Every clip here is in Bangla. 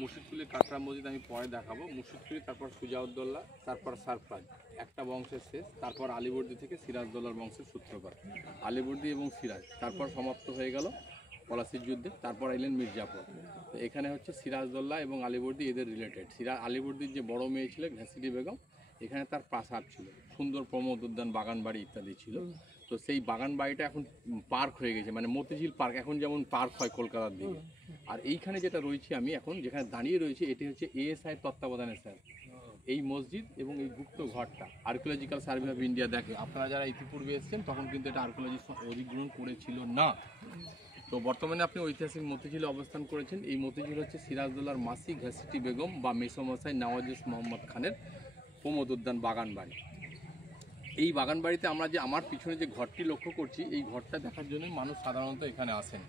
মুর্শিদকুলি কাটরা মসজিদ আমি পরে দেখাবো। মুর্শিদকুলি, তারপর সুজাউদ্দৌলা, তারপর সারফরাজ, একটা বংশের শেষ। তারপর আলীবর্দী থেকে সিরাজদৌল্লার বংশের সূত্রপাত, আলীবর্দী এবং সিরাজ। তারপর সমাপ্ত হয়ে গেল পলাশির যুদ্ধে। তারপর এলেন মির্জাফর। তো এখানে হচ্ছে সিরাজদৌল্লা এবং আলীবর্দী এদের রিলেটেড। আলীবর্দীর যে বড় মেয়ে ছিল ঘাসিটি বেগম, এখানে তার প্রাসাদ ছিল, সুন্দর প্রমোদ উদ্যান, বাগান বাড়ি ইত্যাদি ছিল। তো সেই বাগান বাড়িটা এখন পার্ক হয়ে গেছে, মানে মতিঝিল পার্ক এখন যেমন পার্ক হয় কলকাতার দিকে। আর এইখানে যেটা রয়েছে আমি এখন যেখানে দাঁড়িয়ে রয়েছে, এটি হচ্ছে এএসআই তত্ত্বাবধানে স্যার এই মসজিদ এবং এই গুপ্ত ঘরটা আর্কিওলজিক্যাল সার্ভে অফ ইন্ডিয়া দেখে। আপনারা যারা ইতিপূর্বে এসেছেন তখন কিন্তু এটা আর্কিওলজি অধিগ্রহণ করেছিল না। তো বর্তমানে আপনি ঐতিহাসিক মতিঝিলে অবস্থান করেছেন। এই মতিঝিল হচ্ছে সিরাজদৌল্লার মাসি ঘাসিটি বেগম বা মেসোমশাই নওয়াজুস মোহাম্মদ খানের প্রমোদ উদ্যান বাগান বাড়ি। এই বাগান বাড়িতে আমরা যে আমার পিছনে যে ঘরটি লক্ষ্য করছি, এই ঘরটা দেখার জন্য মানুষ সাধারণত এখানে আসেন।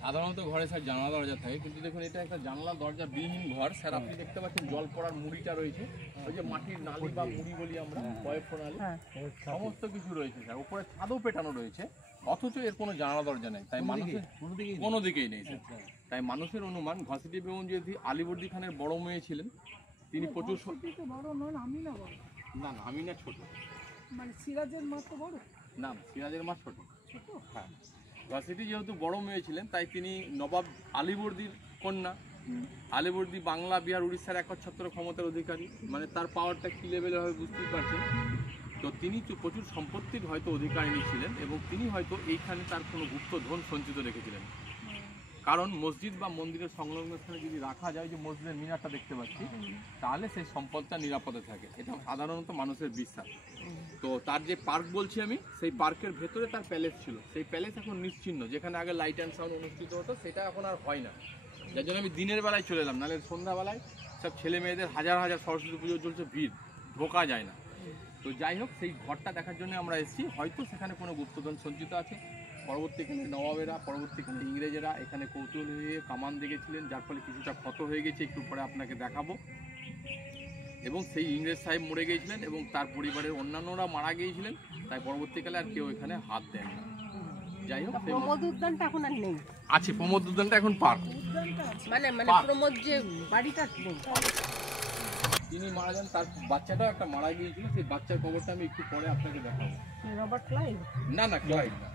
সাধারণত ঘরে স্যার জানলা দরজা থাকে, কিন্তু দেখুন এটা একটা জানলা দরজা বিহীন ঘর স্যার। আপনি দেখতে পাচ্ছেন জল পড়ার মুড়িটা রয়েছে, ওই যে মাটির নালি বা মুড়ি বলি আমরা, কয়েক প্রণালী, সমস্ত কিছু রয়েছে স্যার। উপরে ছাদও পেটানো রয়েছে, অথচ এর কোনো জানলা দরজা নেই। তাই মানুষের কোনো দিকেই নেই স্যার। তাই মানুষের অনুমান ঘাসিটি বেগম যদি আলীবর্দী খানের বড় মেয়ে ছিলেন, তিনি প্রচুর না আমি না ছোট, মানে সিরাজের মা তো বড় না, সিরাজের মা ছোট। হ্যাঁ, ঘাসিটি যেহেতু বড় মেয়ে ছিলেন, তাই তিনি নবাব আলীবর্দীর কন্যা। আলীবর্দী বাংলা, বিহার, উড়িষ্যার একচ্ছত্র ক্ষমতার অধিকারী, মানে তার পাওয়ারটা কী লেভেলে হবে বুঝতেই পারছেন। তো তিনি প্রচুর সম্পত্তির হয়তো অধিকারিণী ছিলেন, এবং তিনি হয়তো এইখানে তার কোনো গুপ্ত ধন সঞ্চিত রেখেছিলেন। কারণ মসজিদ বা মন্দিরের সংলগ্ন স্থানে যদি রাখা যায়, যে মসজিদের মিনারটা দেখতে পাচ্ছি, তাহলে সেই সম্পদটা নিরাপদে থাকে, এটা সাধারণত মানুষের বিশ্বাস। তো তার যে পার্ক বলছি আমি, সেই পার্কের ভেতরে তার প্যালেস ছিল। সেই প্যালেস এখন নিশ্চিহ্ন। যেখানে আগে লাইট অ্যান্ড সাউন্ড অনুষ্ঠিত হতো, সেটা এখন আর হয় না। যার জন্য আমি দিনের বেলায় চলে এলাম, নাহলে সন্ধ্যাবেলায় সব ছেলে মেয়েদের হাজার হাজার সরস্বতী পুজো চলছে, ভিড়, ঢোকা যায় না। তো যাই হোক, সেই ঘরটা দেখার জন্য আমরা এসেছি। হয়তো সেখানে কোনো গুপ্তধন সঞ্চিত আছে। পরবর্তীকালে নবাবেরা, পরবর্তীকালে ইংরেজেরা এখানে কৌতূহলী হয়ে কামান দেখেছিলেন, যার ফলে কিছুটা ক্ষত হয়ে গেছে, একটু পরে আপনাকে দেখাবো। এবং সেই ইংরেজ সাহেব মরে গিয়েছিলেন এবং তার পরিবারের অন্যান্যরা মারা গিয়েছিলেন, তাই পরবর্তীকালে আর কেউ এখানে হাত দেন না। যাই হোক, প্রমোদ উদ্যানটা এখন আর নেই। আছে প্রমোদ উদ্যানটা এখন পার্ক, মানে প্রমোদ যে বাড়িটা নেই। তিনি মারা যান, তার বাচ্চাটাও একটা মারা গিয়েছিল। সেই বাচ্চার খবরটা আমি একটু পরে আপনাকে দেখাবো। Robert Clive? না না, ক্লাইভ না,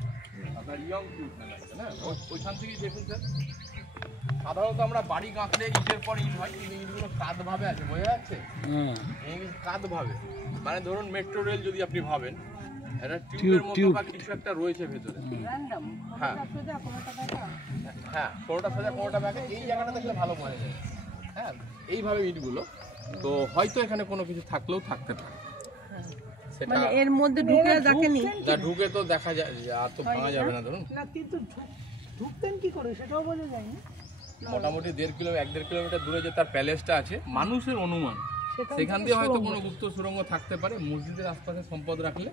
আপনার ইয়ং কিউট না, ওইখান থেকেই দেখুন স্যার। সাধারণত আমরা বাড়ি গাঁথলে ইটের পর ইট হয়, কিন্তু ইটগুলো কাঁধ ভাবে আছে, বোঝা যাচ্ছে? কাঁধ ভাবে, মানে ধরুন মেট্রো রেল যদি আপনি ভাবেন, একটা টিউবের মতো বা কিছু একটা রয়েছে ভেতরে। হ্যাঁ হ্যাঁ, কোনোটা সোজা কোনোটা ব্যাকে, এই জায়গাটা দেখলে ভালো বোঝা যায়। হ্যাঁ, এইভাবে ইটগুলো। তো হয়তো এখানে কোনো কিছু থাকলেও থাকতে পারে, সেটা এর মধ্যে ঢুকে দেখেনি। ঢুকে তো দেখা যায়, আর তো ভাঙা যাবে না ধরুন। না, কিন্তু ঢুকতেন কি করে সেটাও বোঝা যায় না। মোটামুটি 1.5 কিলোমিটার দূরে যে তার প্যালেসটা আছে, মানুষের অনুমান সেখান দিয়ে হয়তো কোনো গুপ্ত সুড়ঙ্গ থাকতে পারে। মসজিদের আশপাশে সম্পদ রাখলে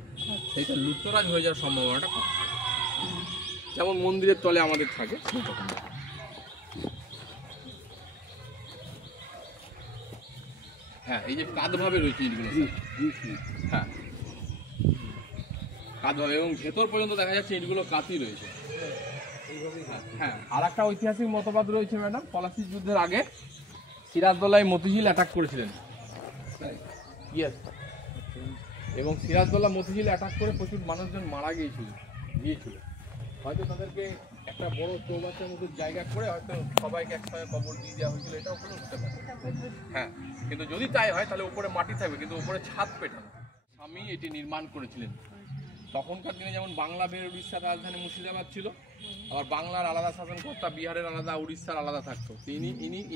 সেইটা লুটতরাজ হয়ে যাওয়ার সম্ভাবনাটা কম, যেমন মন্দিরের তলে আমাদের থাকে। হ্যাঁ, এই যে কাঁধভাবে রয়েছে ইটগুলো, হ্যাঁ কাঁধভাবে, এবং ভেতর পর্যন্ত দেখা যাচ্ছে ইটগুলো কাঁচই রয়েছে। হ্যাঁ, আর একটা ঐতিহাসিক মতবাদ রয়েছে ম্যাডাম, পলাশির যুদ্ধের আগে সিরাজদৌল্লা মতিঝিল অ্যাটাক করেছিলেন। এবং সিরাজদৌল্লা মতিঝিল অ্যাটাক করে প্রচুর মানুষজন মারা গিয়েছিল। হয়তো তাদেরকে একটা বড় চৌবাচ্চার মতো জায়গা করে হয়তো সবাইকে একসঙ্গে কবর দিয়ে দেওয়া হয়েছিল, এটাও কোনো হতে পারে। হ্যাঁ, কিন্তু যদি তাই হয় তাহলে উপরে মাটি থাকবে, কিন্তু উপরে ছাদ পেটানো। স্বামী এটি নির্মাণ করেছিলেন। তখনকার দিনে যেমন বাংলা, বিহার, উড়িষ্যার রাজধানী মুর্শিদাবাদ ছিল, আবার বাংলার আলাদা শাসনকর্তা, বিহারের আলাদা, উড়িষ্যার আলাদা থাকতো।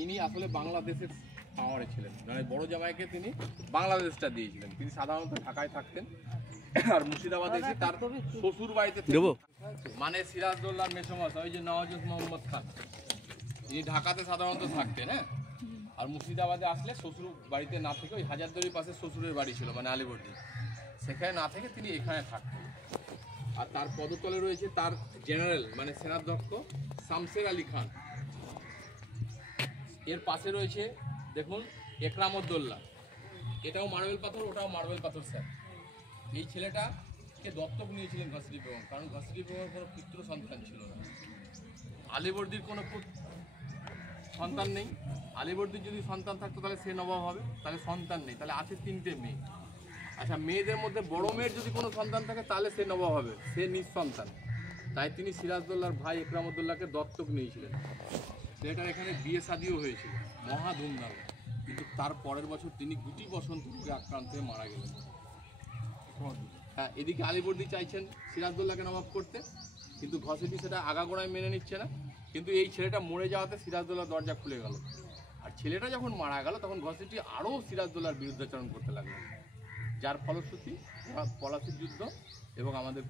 ইনি আসলে বাংলাদেশের পাওয়ারে ছিলেন, মানে বড় জামাইকে তিনি বাংলাদেশটা দিয়েছিলেন। তিনি সাধারণত ঢাকায় থাকতেন, আর মুর্শিদাবাদে এসে তার শ্বশুর বাড়িতে, মানে সিরাজদৌল্লার মেসোমশাই ওই যে নওয়াজুস মোহাম্মদ খান, তিনি ঢাকাতে সাধারণত থাকতেন। হ্যাঁ, আর মুর্শিদাবাদে আসলে শ্বশুর বাড়িতে না থেকে, ওই হাজারদুয়ারির পাশে শ্বশুরের বাড়ি ছিল, মানে আলীবর্দী, সেখানে না থেকে তিনি এখানে থাকতেন। আর তার পদতলে রয়েছে তার জেনারেল, মানে সেনাধ্যক্ষ শামসের আলী খান। এর পাশে রয়েছে দেখুন একরামউদ্দৌলা, এটাও মার্বেল পাথর, ওটাও মার্বেল পাথর স্যার। এই ছেলেটাকে দত্তক নিয়েছিলেন ঘাসিটি বেগম, কারণ ঘাসিটি বেগমের কোনো পুত্র সন্তান ছিল না। আলীবর্দীর কোনো সন্তান নেই, আলীবর্দীর যদি সন্তান থাকতো তাহলে সে নবাব হবে, তাহলে সন্তান নেই, তাহলে আছে 3টে মেয়ে। আচ্ছা, মেয়েদের মধ্যে বড় মেয়ের যদি কোনো সন্তান থাকে তাহলে সে নবাব হবে, সে নিঃসন্তান। তাই তিনি সিরাজদৌল্লার ভাই একরামউদ্দৌলাকে দত্তক নিয়েছিলেন। ছেলেটার এখানে বিয়ে শাদিও হয়েছিল মহা ধুমধামে, কিন্তু তার পরের বছর তিনি গুটি বসন্ত রোগে আক্রান্ত হয়ে মারা গেলেন। হ্যাঁ, এদিকে আলীবর্দী চাইছেন সিরাজদৌল্লাকে নবাব করতে, কিন্তু ঘসেটি সেটা আগাগোড়ায় মেনে নিচ্ছে না। কিন্তু এই ছেলেটা মরে যাওয়াতে সিরাজদৌল্লার দরজা খুলে গেল। আর ছেলেটা যখন মারা গেল তখন ঘসেটি আরও সিরাজদৌল্লার বিরুদ্ধাচরণ করতে লাগলো, যার ফলশ্রুতি পলাশির যুদ্ধ এবং আমাদের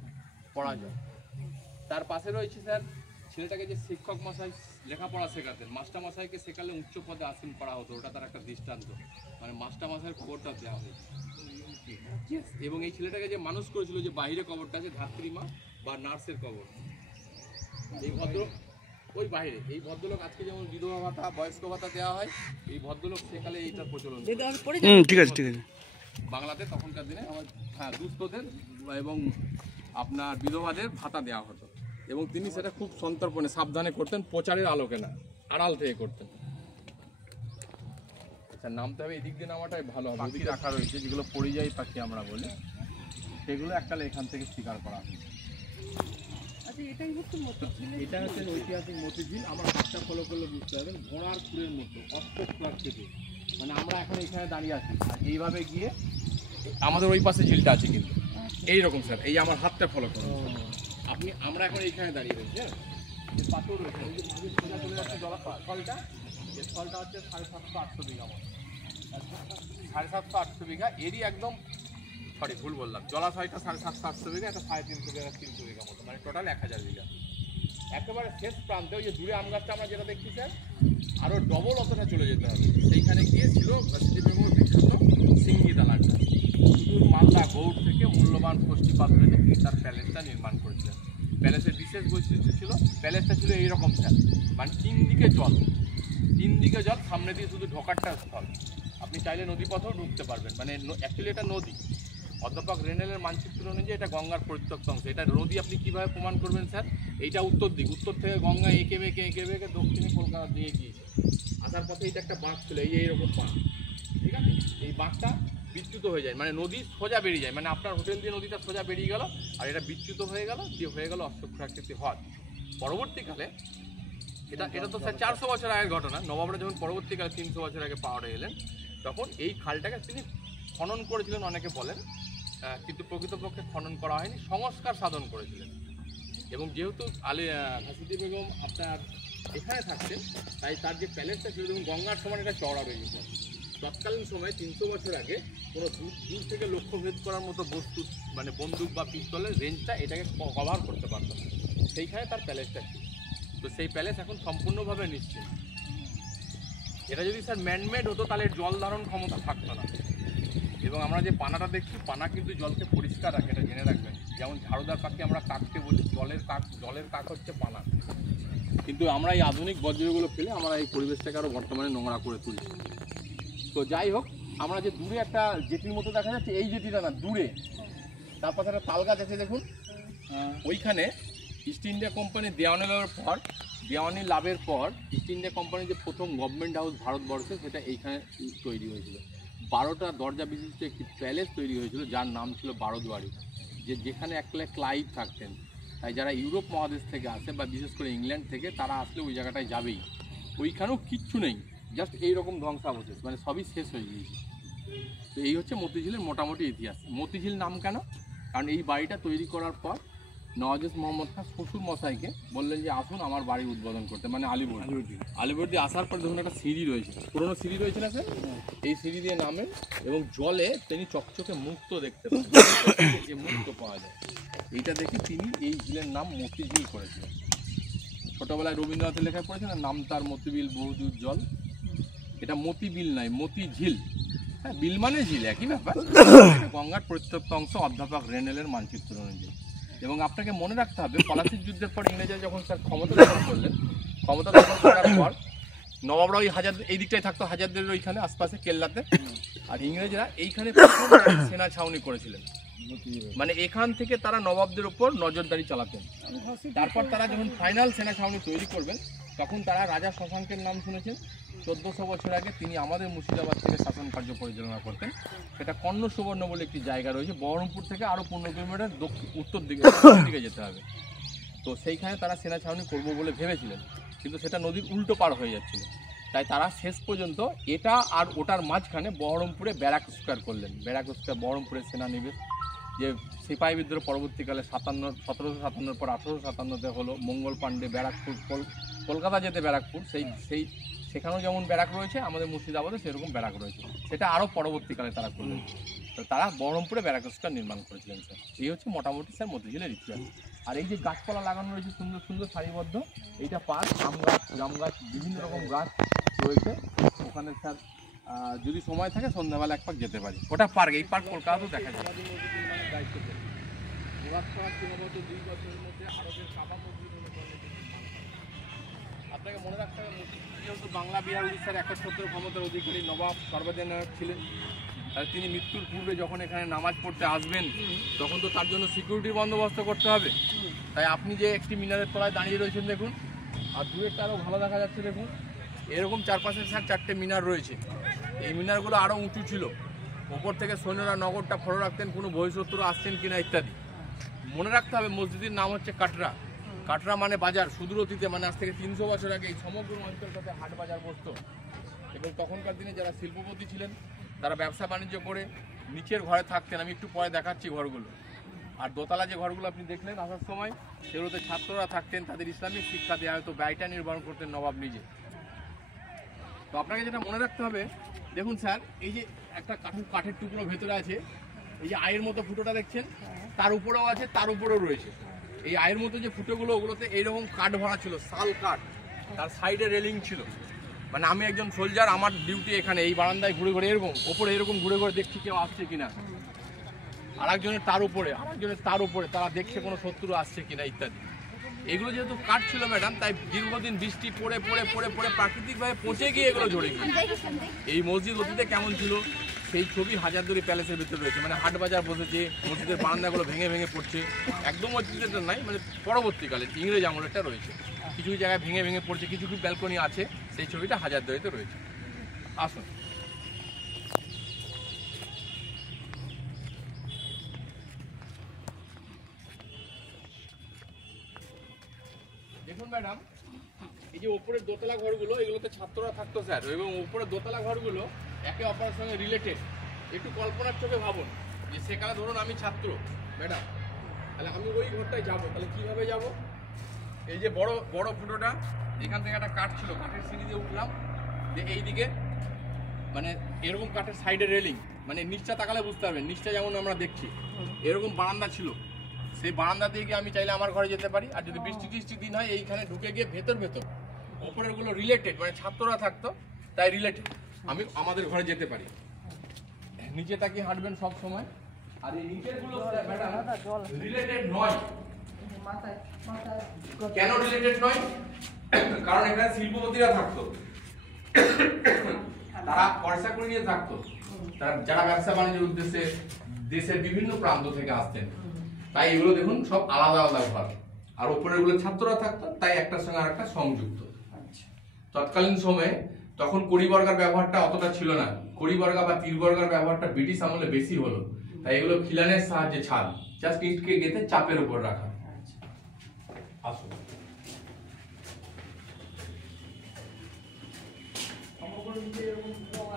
পরাজয়। তার পাশে রয়েছে স্যার ছেলেটাকে যে শিক্ষক মশাই লেখাপড়া শেখাতেন, মাস্টার মশাইকে শেখালে উচ্চ পদে আসীন করা হতো, ওটা তার একটা দৃষ্টান্ত, মানে মাস্টার মশাইয়ের খবরটা দেওয়া হয়েছে। এবং এই ছেলেটাকে যে মানুষ করেছিল, যে বাইরে কবরটা আছে ধাত্রীমা বা নার্সের কবর, এই ভদ্র ওই বাইরে এই ভদ্রলোক আজকে যেমন বিধবা ভাতা বয়স্ক ভাতা দেওয়া হয়, এই ভদ্রলোক সেকালে এইটার প্রচলন। ঠিক আছে ঠিক আছে। বাংলাতে তখনকার দিনে আমার দুস্থদের এবং আপনার বিধবাদের ভাতা দেওয়া হতো, এবং তিনি সেটা খুব সন্তর্পণে সাবধানে করতেন, প্রচারের আলোকে না, আড়াল থেকে করতেন। আচ্ছা, নামতে হবে এদিক দিয়ে নামাটাই ভালো হবে। পাখি রাখা রয়েছে যেগুলো পরিযায়ী পাখি আমরা বলি, সেগুলো এককালে এখান থেকে শিকার করা হয়েছে। এটা হচ্ছে ঐতিহাসিক মতিঝিল। আমার হাতটা ফলো করলে বুঝতে পারবেন, ঘোড়ার খুরের মতো অষ্টপ্রাকৃতিক, মানে আমরা এখন এখানে দাঁড়িয়ে আছি আর এইভাবে গিয়ে আমাদের ওই পাশে ঝিলটা আছে, কিন্তু এইরকম স্যার, এই আমার হাতটা ফলো করুন আপনি, আমরা এখন এইখানে দাঁড়িয়ে রয়েছি। হ্যাঁ, পাথর রয়েছে, এই যে মাঝে সোজা চলে যাচ্ছে স্থলটা, এই স্থলটা হচ্ছে 750-800 বিঘা মতো, 750-800 বিঘা এরই একদম, সরি ভুল বললাম, জলাশয়টা 750-800 বিঘা, এটা 350 বিঘা 300 বিঘা মতো, মানে টোটাল 1000 বিঘা। একেবারে শেষ প্রান্তে ওই যে দূরে আম গাছটা আমরা যেটা দেখছি স্যার, আরও ডবল অতটা চলে যেতে হবে, সেইখানে গিয়েছিল বিখ্যাত সিঙ্গিদা লাগটা, শুধু মালদা গৌড় থেকে মূল্যবান পুষ্টিপাত এনে তার প্যালেসটা নির্মাণ করেছিলেন। প্যালেসের বিশেষ বৈশিষ্ট্য ছিল, প্যালেসটা ছিল এইরকম স্যার, মানে 3 দিকে জল, সামনে দিয়ে শুধু ঢোকারটা স্থল, আপনি চাইলে নদীপথেও ঢুকতে পারবেন, মানে অ্যাকচুয়ালি এটা নদী। অধ্যাপক রেনেলের মানচিত্র অনুযায়ী এটা গঙ্গার পরিত্যক্ত অংশ। এটা নদী আপনি কীভাবে প্রমাণ করবেন স্যার? এইটা উত্তর দিক, উত্তর থেকে গঙ্গা এঁকে বেঁকে দক্ষিণে কলকাতা দিয়ে গিয়েছে। আসার পথে এটা একটা বাঁক ছিল, এইরকম বাঁক, ঠিক আছে? এই বাঁকটা বিচ্যুত হয়ে যায়, মানে নদী সোজা বেরিয়ে যায়, মানে আপনার হোটেল দিয়ে নদীটা সোজা বেরিয়ে গেল, আর এটা বিচ্যুত হয়ে গেল, দিয়ে হয়ে গেল অষ্টপ্রাকৃতিক হ্রদ। পরবর্তীকালে এটা তো স্যার 400 বছর আগের ঘটনা, নবাবরা যখন পরবর্তীকালে 300 বছর আগে পাওয়ারে এলেন, তখন এই খালটাকে তিনি খনন করেছিলেন অনেকে বলেন, কিন্তু প্রকৃতপক্ষে খনন করা হয়নি, সংস্কার সাধন করেছিলেন। এবং যেহেতু ঘাসিদি বেগম আপনার এখানে থাকতেন, তাই তার যে প্যালেসটা ছিল এবং গঙ্গার সমান এটা চওড়া রয়ে গেছে। তৎকালীন সময়ে 300 বছর আগে কোনো দূর থেকে লক্ষ্যভেদ করার মতো বস্তু, মানে বন্দুক বা পিস্তলের রেঞ্জটা এটাকে কভার করতে পারত না, সেইখানে তার প্যালেসটা ছিল। তো সেই প্যালেস এখন সম্পূর্ণভাবে নিশ্চিত। এটা যদি স্যার ম্যানমেড হতো তাহলে জল ধারণ ক্ষমতা থাকতো না। এবং আমরা যে পানাটা দেখছি, পানা কিন্তু জলকে পরিষ্কার রাখে, এটা জেনে রাখবেন। যেমন ঝাড়ুদার পাখি আমরা কাককে বলি, জলের কাক হচ্ছে পানা। কিন্তু আমরা এই আধুনিক বজ্রগুলো ফেলে আমরা এই পরিবেশটাকে আরও বর্তমানে নোংরা করে তুলছি। তো যাই হোক, আমরা যে দূরে একটা জেটির মতো দেখা যাচ্ছে, এই জেটিটা না, দূরে তার পাশে একটা তাল গাছ আছে দেখুন, ওইখানে ইস্ট ইন্ডিয়া কোম্পানি দেওয়ানি লাভের পর ইস্ট ইন্ডিয়া কোম্পানির যে প্রথম গভর্নমেন্ট হাউস ভারতবর্ষে, সেটা এইখানে তৈরি হয়েছিল। 12টা দরজা বিশিষ্ট একটি প্যালেস তৈরি হয়েছিল, যার নাম ছিল বারোদুয়ারি, যেখানে একলা ক্লাইভ থাকতেন। তাই যারা ইউরোপ মহাদেশ থেকে আসে বা বিশেষ করে ইংল্যান্ড থেকে, তারা আসলে ওই জায়গাটায় যাবেই। ওইখানেও কিচ্ছু নেই, জাস্ট এইরকম ধ্বংসাবশেষ, মানে সবই শেষ হয়ে গিয়েছে। তো এই হচ্ছে মতিঝিলের মোটামুটি ইতিহাস। মতিঝিল নাম কেন? কারণ এই বাড়িটা তৈরি করার পর নওয়াজ মোহাম্মদ খান শ্বশুর মশাইকে বললেন যে আসুন আমার বাড়ি উদ্বোধন করতে, মানে আলীবর্দী আসার পর দেখুন একটা সিঁড়ি রয়েছে, পুরোনো সিঁড়ি রয়েছে না স্যার, এই সিঁড়ি দিয়ে নামেন এবং জলে তিনি চকচকে মুক্ত দেখতে পান, যে মুক্ত পাওয়া যায়। এইটা দেখে তিনি এই ঝিলের নাম মতিঝিল করেছিলেন। ছোটবেলায় রবীন্দ্রনাথের লেখায় পড়েছেন না, নাম তার মতিবিল বহুদূর জল। এটা মতিবিল নয়, মতিঝিল। হ্যাঁ, বিল মানে ঝিল, একই ব্যাপার। গঙ্গার প্রত্যক্ত অংশ অধ্যাপক রেনেলের মানচিত্র অনুযায়ী। এবং আপনাকে মনে রাখতে হবে, পলাশির যুদ্ধের পর ইংরেজরা যখন স্যার ক্ষমতা দখল করলেন, ক্ষমতা দখল করার পর নবাবরা ওই এই দিকটাই থাকতো, হাজারদের ওইখানে আশপাশে কেল্লাতে, আর ইংরেজরা এইখানে সেনা ছাউনি করেছিলেন। মানে এখান থেকে তারা নবাবদের উপর নজরদারি চালাতেন। তারপর তারা যখন ফাইনাল সেনা ছাউনি তৈরি করবেন, তখন তারা রাজা শশাঙ্কের নাম শুনেছেন। 1400 বছর আগে তিনি আমাদের মুর্শিদাবাদ থেকে শাসন কার্য পরিচালনা করতেন। সেটা কর্ণ সুবর্ণ বলে একটি জায়গা রয়েছে, বহরমপুর থেকে আরও 15 কিলোমিটার উত্তর দিকে যেতে হবে। তো সেইখানে তারা সেনা ছাউনি করবো বলে ভেবেছিলেন, কিন্তু সেটা নদীর উল্টো পার হয়ে যাচ্ছিল। তাই তারা শেষ পর্যন্ত এটা আর ওটার মাঝখানে বহরমপুরে ব্যারাক স্কোয়ার করলেন। ব্যারাক স্কোয়ার বহরমপুরের সেনানিবাস, যে সিপাহী বিদ্রোহ পরবর্তীকালে 1757 পর 1857 হলো। মঙ্গল পাণ্ডে ব্যারাকপুর, কলকাতা যেতে ব্যারাকপুর, সেখানেও যেমন ব্যারাক রয়েছে, আমাদের মুর্শিদাবাদে সেরকম ব্যারাক রয়েছে। সেটা আরও পরবর্তীকালে তারা করলেন। তো তারা বহরমপুরে ব্যারাক স্কোয়ার নির্মাণ করেছিলেন স্যার। এই হচ্ছে মোটামুটি স্যার মতিঝিলের ইতিহাস। আর এই যে গাছপালা লাগানো রয়েছে সুন্দর সুন্দর সারিবদ্ধ, এইটা পার্ক, আম গাছ, জাম গাছ, বিভিন্ন রকম গাছ রয়েছে ওখানে স্যার। যদি সময় থাকে সন্ধ্যাবেলা এক পাক যেতে পারি, ওটা পার্ক। এই পার্ক কলকাতাতেও দেখা যায়। দায়িত্ব দেন সীমাবদ্ধ 2 বছরের মধ্যে আরবের কাবা মসজিদ হলো আপনাকে মনে রাখতে হবে, যেহেতু বাংলা বিহার উড়িষ্যার 71 ক্ষমতার অধিকারী নবাব সর্বাধিনায়ক ছিলেন। তিনি মৃত্যুর পূর্বে যখন এখানে নামাজ পড়তে আসবেন, তখন তো তার জন্য সিকিউরিটির বন্দোবস্ত করতে হবে। তাই আপনি যে একটি মিনারের তলায় দাঁড়িয়ে রয়েছেন দেখুন, আর দূরেরটা আরও ভালো দেখা যাচ্ছে দেখুন, এরকম চারপাশে স্যার 4টে মিনার রয়েছে। এই মিনারগুলো আরও উঁচু ছিল। ওপর থেকে সৈন্যরা নগরটা ফলো রাখতেন, কোনো বহিঃশত্রু আসছেন কিনা ইত্যাদি। মনে রাখতে হবে মসজিদের নাম হচ্ছে কাটরা। কাটরা মানে বাজার। সুদূর অতীতে, মানে আজ থেকে 300 বছর আগে এই সমগ্র অঞ্চলটাতে হাট বাজার বসত। এবং তখনকার দিনে যারা শিল্পপতি ছিলেন তারা ব্যবসা বাণিজ্য করে নিচের ঘরে থাকতেন। আমি একটু পরে দেখাচ্ছি ঘরগুলো। আর দোতলা যে ঘরগুলো আপনি দেখলেন আসার সময়, সেগুলোতে ছাত্ররা থাকতেন, তাদের ইসলামিক শিক্ষা দেওয়া হয়তো, ব্যয়টা নির্মাণ করতেন নবাব নিজে। তো আপনাকে যেটা মনে রাখতে হবে, দেখুন স্যার, এই যে একটা কাঠের টুকরো ভেতরে আছে, এই যে আয়ের মতো ফুটোটা দেখছেন, তার উপরেও আছে, তার উপরেও রয়েছে। এই আয়ের মতো যে ফুটোগুলো, ওগুলোতে এইরকম কাঠ ভরা ছিল, শাল কাঠ। তার সাইডে রেলিং ছিল। মানে আমি একজন সোলজার, আমার ডিউটি এখানে এই বারান্দায় ঘুরে ঘুরে এরকম ওপরে এরকম ঘুরে ঘুরে দেখছি কেউ আসছে কিনা, আরেকজনের তার উপরে, আরেকজনের তার উপরে, তারা দেখছে কোনো শত্রু আসছে কিনা ইত্যাদি। এগুলো যেহেতু কাঠ ছিল ম্যাডাম, তাই দীর্ঘদিন বৃষ্টি পড়ে পড়ে পড়ে পড়ে প্রাকৃতিকভাবে পচে গিয়ে এগুলো ঝরে গিয়ে। এই মসজিদ অতীতে কেমন ছিল সেই ছবি হাজারদুয়ারি প্যালেসের ভিতরে রয়েছে। মানে হাট বাজার বসেছে, মসজিদের বারান্দাগুলো ভেঙে ভেঙে পড়ছে। একদম অতীতেটা নাই, মানে পরবর্তীকালে ইংরেজ আমলেরটা রয়েছে। কিছু জায়গায় ভেঙে ভেঙে পড়ছে, কিছু কিছু ব্যালকনি আছে। সেই ছবিটা হাজারদুয়ারিতে রয়েছে। আসুন। দেখুন ম্যাডাম, এই যে উপরের দোতলা ঘরগুলো, এগুলোতে ছাত্ররা থাকতো স্যার, এবং উপরের দোতলা ঘরগুলো একে অপরের সঙ্গে রিলেটেড। একটু কল্পনার চোখে ভাবুন যে সেখানে ধরুন আমি ছাত্র ম্যাডাম, তাহলে আমি ওই ঘরটায় যাবো, তাহলে কিভাবে যাব? এই যে বড় বড় ফুটোটা, এখান থেকে একটা কাঠ ছিল, কাঠের সিঁড়ি দিয়ে উঠলাম, যে এইদিকে মানে এরকম কাঠের সাইডে রেলিং, মানে নিচটা তাকালে বুঝতে পারবেন, নিচটা যেমন আমরা দেখছি এরকম বারান্দা ছিল। সেই বারান্দা দিয়ে গিয়ে আমি চাইলে আমার ঘরে যেতে পারি। আর যদি বৃষ্টি দিন হয়, এইখানে ঢুকে গিয়ে ভেতর ওপরের গুলো রিলেটেড, মানে ছাত্ররা থাকতো তাই রিলেটেড, আমি আমাদের ঘরে যেতে পারি। নিচে তাকিয়ে হাঁটবেন সব সময়। আর এই নিচের গুলো রিলেটেড নয়। কেন রিলেটেড নয়? কারণ এখানে শিল্পপতিরা থাকতো, তারা পয়সা করে নিয়ে থাকতো, তারা যারা ব্যবসা বাণিজ্যের উদ্দেশ্যে দেশের বিভিন্ন প্রান্ত থেকে আসতেন। তাই এগুলো দেখুন সব আলাদা আলাদা ঘর। আর উপরের গুলো ছাত্ররা থাকতো, তাই একটার সঙ্গে আরেকটা সংযুক্ত। তৎকালীন সময়ে তখন কড়িবর্গার ব্যবহারটা অতটা ছিল না। কড়িবর্গা বা তীরবর্গার ব্যবহারটা ব্রিটিশ আমলে বেশি হলো। তাই এগুলো খিলানের সাহায্যে ছাদ, জাস্ট ইটকে গেঁথে চাপের উপর রাখা। আসুন।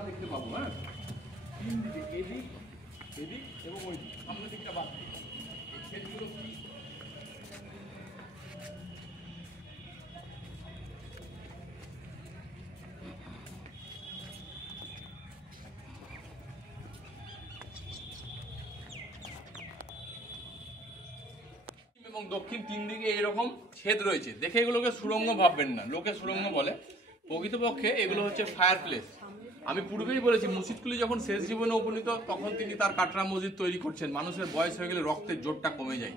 দেখতে পাবো, হ্যাঁ, তিন দিকে, এদিক এদিক এবং ওই দিক, সামনের দিকটা বাদ দিই। ক্ষেতগুলো কি? এবং দক্ষিণ তিন দিকে এরকম ছেদ রয়েছে। দেখে এগুলোকে সুড়ঙ্গ ভাববেন না, লোকে সুড়ঙ্গ বলে, প্রকৃতপক্ষে এগুলো হচ্ছে ফায়ার প্লেস। আমি পূর্বেই বলেছি, মুর্শিদকুলি যখন শেষ জীবনে উপনীত, তখন তিনি তার কাটরা মসজিদ তৈরি করছেন। মানুষের বয়স হয়ে গেলে রক্তের জোরটা কমে যায়।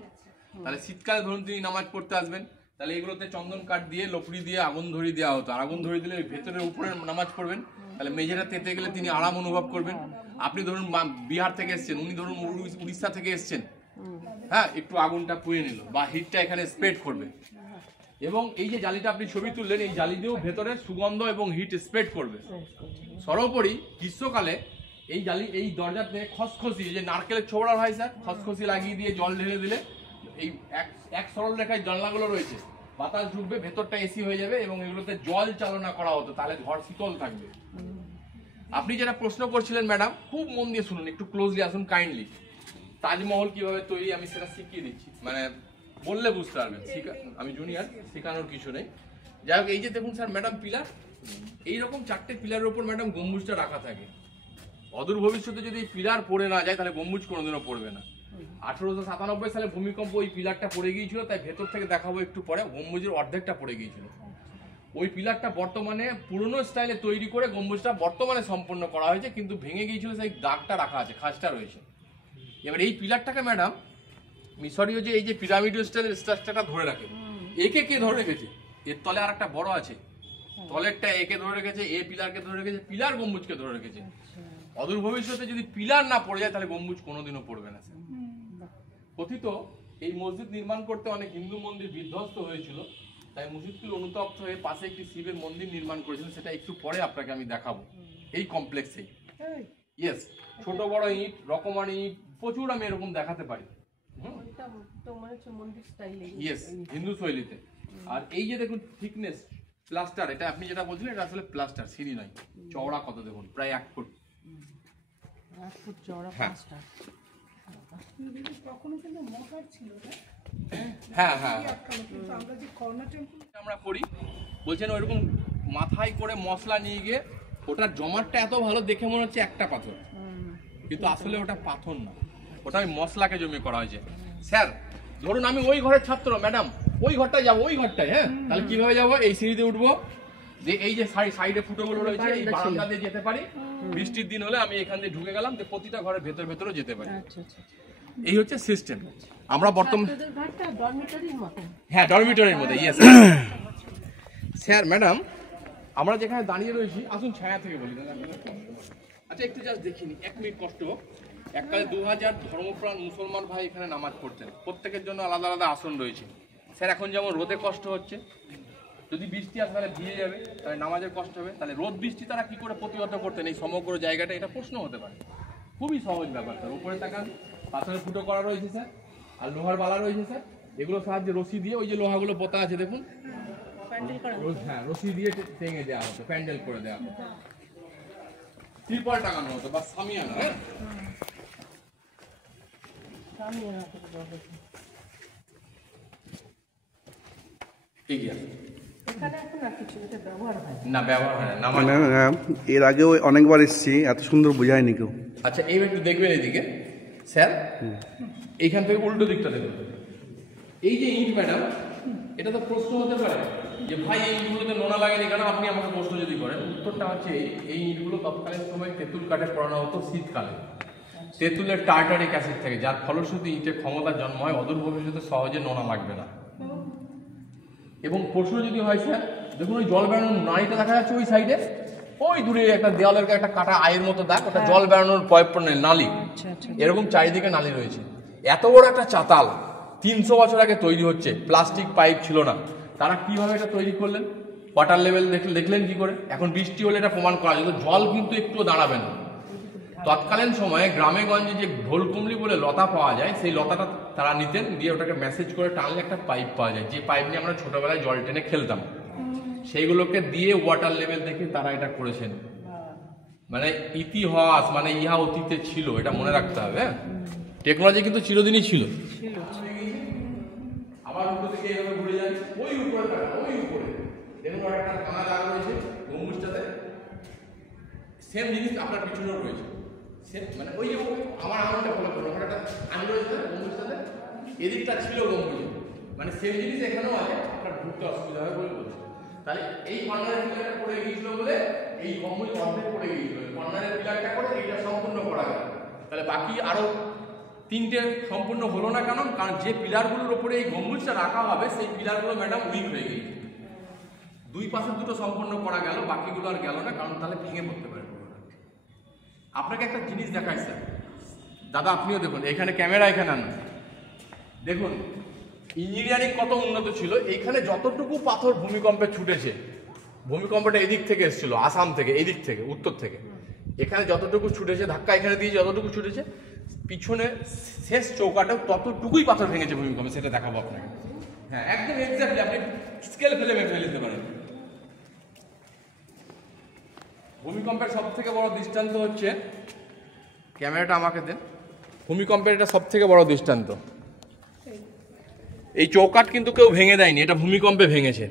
তাহলে শীতকালে ধরুন তিনি নামাজ পড়তে আসবেন, তাহলে এগুলোতে চন্দন কাঠ দিয়ে লকড়ি দিয়ে আগুন ধরিয়ে দেওয়া হতো। আর আগুন ধরিয়ে দিলে ভেতরের উপরে নামাজ পড়বেন, তাহলে মেঝেটা তেতে গেলে তিনি আরাম অনুভব করবেন। আপনি ধরুন বিহার থেকে এসছেন, উনি ধরুন উড়িষ্যা থেকে এসছেন, হ্যাঁ, একটু আগুনটা পুড়ে নিল বা হিটটা এখানে স্প্রেড করবে। এবং এই যে জালিটা আপনি ছবি তুললেন, এই জালি দিয়েও ভেতরে সুগন্ধ এবং হিট স্প্রেড করবে। সর্বোপরি গ্রীষ্মকালে এই জালি, এই দরজাতে খসখসি, যে নারকেলের ছোবড়া হয় স্যার, খসখসি লাগিয়ে দিয়ে জল ঢেলে দিলে এই এক সরল রেখায় জানলাগুলো রয়েছে, বাতাস ঢুকবে, ভেতরটা এসি হয়ে যাবে এবং এগুলোতে জল চালনা করা হতো, তাহলে ঘর শীতল থাকবে। আপনি যেটা প্রশ্ন করছিলেন ম্যাডাম, খুব মন দিয়ে শুনুন, একটু ক্লোজলি আসুন কাইন্ডলি। তাজমহল কিভাবে তৈরি আমি সেটা শিখিয়ে দিচ্ছি, মানে বললে বুঝতে পারবেন, আমি জুনিয়র, শেখানোর কিছু নেই। যাই হোক, এই যে দেখুন স্যার ম্যাডাম পিলার, এইরকম 4টে পিলারের উপর ম্যাডাম গম্বুজটা রাখা থাকে। অদূর ভবিষ্যতে যদি এই পিলার পড়ে না যায় তাহলে গম্বুজ কোনোদিনও পড়বে না। 1897 সালে ভূমিকম্প ওই পিলারটা পড়ে গিয়েছিল, তাই ভেতর থেকে দেখাবো একটু পরে, গম্বুজের অর্ধেকটা পড়ে গিয়েছিল। ওই পিলারটা বর্তমানে পুরনো স্টাইলে তৈরি করে গম্বুজটা বর্তমানে সম্পন্ন করা হয়েছে, কিন্তু ভেঙে গিয়েছিল, সেই দাগটা রাখা আছে, খাঁজটা রয়েছে। এবার এই পিলারটাকে ম্যাডাম মিশরীয় যে এই যে পিরামিডীয় স্টাইলের স্ট্রাকচারটা ধরে রাখে, একে কে ধরে রেখেছে? এর তলে আর একটা বড় আছে, তলেরটা একে ধরে রেখেছে, এ পিলারকে ধরে রেখেছে, পিলার গম্বুজকে ধরে রেখেছে। অদূর ভবিষ্যতে যদি পিলার না পড়ে যায় তাহলে গম্বুজ কোনোদিনও পড়বে না। কথিত এই মসজিদ নির্মাণ করতে অনেক হিন্দু মন্দির বিধ্বস্ত হয়েছিল, তাই মুজিবুল অনুতপ্ত হয়ে পাশে একটি শিবের মন্দির নির্মাণ করেছিলেন, সেটা একটু পরে আপনাকে আমি দেখাবো এই কমপ্লেক্সে। ইয়েস, ছোট বড় ইট, রকমার ইট, প্রচুর আমি এরকম দেখাতে পারি। ইয়েস, হিন্দু শৈলীতে। আর এই যে দেখুন থিকনেস, প্লাস্টার, এটা আপনি যেটা বলছিলেন এটা আসলে প্লাস্টার, সিঁড়ি নয়। চওড়া কত দেখুন, প্রায় 1 ফুট। 1 ফুট চওড়া প্লাস্টার। হ্যাঁ হ্যাঁ, আমরা করি বলছেন ওইরকম মাথায় করে মশলা নিয়ে গিয়ে, ওটার জমাটটা এত ভালো দেখে মনে হচ্ছে একটা পাথর, কিন্তু আসলে ওটা পাথর না, ওটা ওই মশলাকে জমিয়ে করা হয়েছে। স্যার ধরুন আমি ওই ঘরের ছাত্র, ম্যাডাম ওই ঘরটায় যাবো, ওই ঘরটায়, হ্যাঁ, তাহলে কিভাবে যাবো? এই সিঁড়িতে উঠবো, যে এই যে সাইডে ফুটোগুলো রয়েছে, এই বারান্দা দিয়ে যেতে পারি। বৃষ্টির দিন হলে আমি এখান দিয়ে ঢুকে গেলাম, যে প্রতিটা ঘরের ভেতরে যেতে পারি। এই হচ্ছে সিস্টেম। আমরা বর্তমানে, হ্যাঁ, ডরমিটরির মধ্যে। Yes sir. ম্যাডাম আমরা যেখানে দাঁড়িয়ে রয়েছি, আসুন ছায়া থেকে বলি। আচ্ছা একটু জাস্ট দেখিনি, 1 মিনিট কষ্ট। এককালে 2000 ধর্মপ্রাণ মুসলমান ভাই এখানে নামাজ পড়তেন, প্রত্যেকের জন্য আলাদা আলাদা আসন রয়েছে। স্যার এখন যেমন রোদে কষ্ট হচ্ছে, যদি বৃষ্টি আসে তাহলে ভিজে যাবে, তাহলে নামাজের কষ্ট হবে, তাহলে রোদ বৃষ্টি তারা কি করে প্রতিহত করতেন এই সমগ্র জায়গাটা? এটা প্রশ্ন হতে পারে। খুবই সহজ ব্যাপার স্যার। উপরে তাকান, পাথরের ফুটো করা রয়েছে স্যার, আর লোহার বালা রয়েছে স্যার। এগুলো সাহায্যে রশি দিয়ে, ওই যে লোহাগুলো পোতা আছে দেখুন, হ্যাঁ, রশি দিয়ে টেঙে দেওয়া হতো, প্যান্ডেল করে দেওয়া হতো, ত্রিপল টাঙানো হতো বা সামিয়ানা। হ্যাঁ, এর আগেও অনেকবার এসেছি, এত সুন্দর বোঝায়নি কেউ। আচ্ছা এইবার একটু দেখবেন এদিকে স্যার, এইখান থেকে উল্টো দিকটা দেখুন। এই যে ইট ম্যাডাম, এটা তো প্রশ্ন হতে পারে যে ভাই এই ইটগুলোতে নোনা লাগেনি কেন? আপনি আমাকে প্রশ্ন যদি করেন, উত্তরটা হচ্ছে এই ইটগুলো তৎকালীন সময় তেঁতুল কাঠে পড়ানো হতো শীতকালে, তেঁতুলের টার্টারিক অ্যাসিড থেকে, যার ফলশ্রুতি ইটের ক্ষমতার জন্ম হয়, অদূর ভবিষ্যতে সহজে নোনা লাগবে না। এবং প্রশ্ন যদি হয় স্যার, দেখুন ওই জল বেড়ানোর নাড়িটা দেখা যাচ্ছে ওই সাইডে, ওই দূরে একটা দেওয়ালের একটা কাটা আয়ের মতো দাগ, ওটা জল বেড়ানোর নালী। এরকম চারিদিকে নালী রয়েছে। এত বড় একটা চাতাল 300 বছর আগে তৈরি হচ্ছে, প্লাস্টিক পাইপ ছিল না, তারা কিভাবে এটা তৈরি করলেন? ওয়াটার লেভেল দেখলেন কি করে? এখন বৃষ্টি হলে এটা প্রমাণ করা যেত, জল কিন্তু একটুও দাঁড়াবে না। তৎকালীন সময়ে গ্রামে গঞ্জে যে ঢোলকুমলি বলে লতা পাওয়া যায়, সেই লতাটা তারা নিতেন, দিয়ে ওটাকে মেসেজ করে টানলে একটা পাইপ পাওয়া যায়, যে পাইপ নিয়ে আমরা ছোটবেলায় জল টেনে খেলতাম। সেইগুলোকে দিয়ে ওয়াটার লেভেল দেখে তারা এটা করেছেন। মানে ইতিহাস, মানে ইহা অতীতে ছিল, এটা মনে রাখতে হবে। টেকনোলজি কিন্তু চিরদিনই ছিল। আবার উপর থেকে এভাবে ঘুরে যান, ওই উপরে ওই উপরে দেখুন একটা কানা দাগ রয়েছে গম্বুজটাতে, সেম জিনিস আপনার পিছনেও রয়েছে। মানে ওই যে আমার আঙুলটা ফলো করুন, ওখানে একটা আঙুল রয়েছে গম্বুজটাতে, এদিকটা ছিল গম্বুজে, মানে সেম জিনিস এখানেও আছে, আপনার ঢুকতে অসুবিধা হবে বলে বলছে। তাহলে এই কর্নারের পিলারটা পড়ে গিয়েছিল বলে এই গম্বুজ অর্ধেক পড়ে গিয়েছিল, কর্নারের পিলারটা করে এইটা সম্পূর্ণ করা গেল। তাহলে বাকি আরো 3টে সম্পূর্ণ হলো না কেন? কারণ যে পিলারগুলোর উপরে এই গম্বুজটা রাখা হবে, সেই পিলারগুলো ম্যাডাম উইক হয়ে গিয়েছে। 2 পাশে 2টো সম্পূর্ণ করা গেল, বাকিগুলো আর গেল না, কারণ তাহলে ভেঙে পড়তে পারে। আপনাকে একটা জিনিস দেখাই স্যার, দাদা আপনিও দেখুন, এখানে ক্যামেরা এখানে আনুন, দেখুন ইঞ্জিনিয়ারিং কত উন্নত ছিল, এইখানে যতটুকু পাথর ভূমিকম্পে ছুটেছে, ভূমিকম্পটা এদিক থেকে এসেছিল, আসাম থেকে, এদিক থেকে, উত্তর থেকে, এখানে যতটুকু ছুটেছে, ধাক্কা এখানে দিয়ে যতটুকু ছুটেছে, পিছনে শেষ চৌকাটা ততটুকুই পাথর ভেঙেছে ভূমিকম্পে, সেটা দেখাবো আপনাকে। হ্যাঁ, একদম এক্স্যাক্টলি আপনি স্কেল ফেলে ফেলে দিতে পারেন। ভূমিকম্পের সব থেকে বড় দৃষ্টান্ত হচ্ছে, ক্যামেরাটা আমাকে দেন, ভূমিকম্পের এটা সব থেকে বড় দৃষ্টান্ত। এই চৌকাট কিন্তু কেউ ভেঙে দেয়নি, এটা ভূমিকম্পে ভেঙেছে।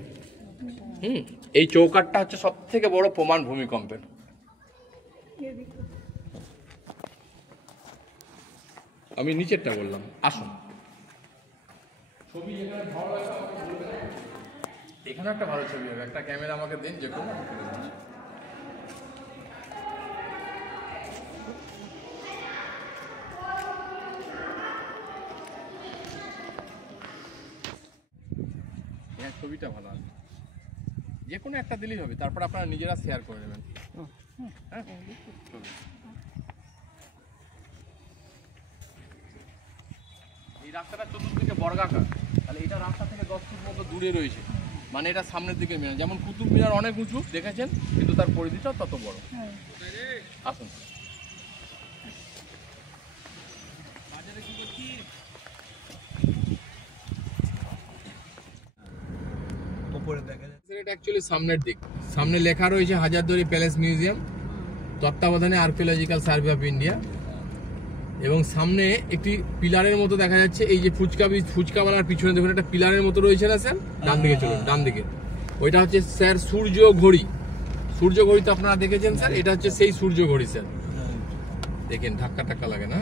এই চৌকাটটা হচ্ছে সব থেকে বড় প্রমাণ ভূমিকম্পের। আমি নিচেরটা বললাম, আসুন ছবি এখানে ভালো লাগছে আমাকে বলবেন। এখানে একটা ভালো ছবি হবে, একটা ক্যামেরা আমাকে দিন যে কোনো। ছবিটা ভালো আছে, যে কোনো একটা দিলেই হবে, তারপর আপনারা নিজেরা শেয়ার করে নেবেন। হ্যাঁ, এই রাস্তাটা চতুর্দিকে বর্গাকার, তাহলে এটা রাস্তা থেকে 10 ফুট মতো দূরে রয়েছে, মানে এটা সামনের দিকে মিনার। যেমন কুতুব মিনার অনেক উঁচু দেখেছেন, কিন্তু তার পরিধিটাও তত বড়। আসুন এটা অ্যাকচুয়ালি সামনের দিক, সামনে লেখা রয়েছে হাজারদুয়ারি প্যালেস মিউজিয়াম, তত্ত্বাবধানে আর্কিওলজিক্যাল সার্ভে অফ ইন্ডিয়া। এবং সামনে একটি পিলারের মতো দেখা যাচ্ছে, এই যে ফুচকাওয়ালার পিছনে দেখুন একটা পিলারের মতো রয়েছে না স্যার, ডান দিকে চলুন, ডান দিকে, ওইটা হচ্ছে স্যার সূর্য ঘড়ি। সূর্য ঘড়ি তো আপনারা দেখেছেন স্যার, এটা হচ্ছে সেই সূর্য ঘড়ি স্যার, দেখেন ধাক্কা টাক্কা লাগে না।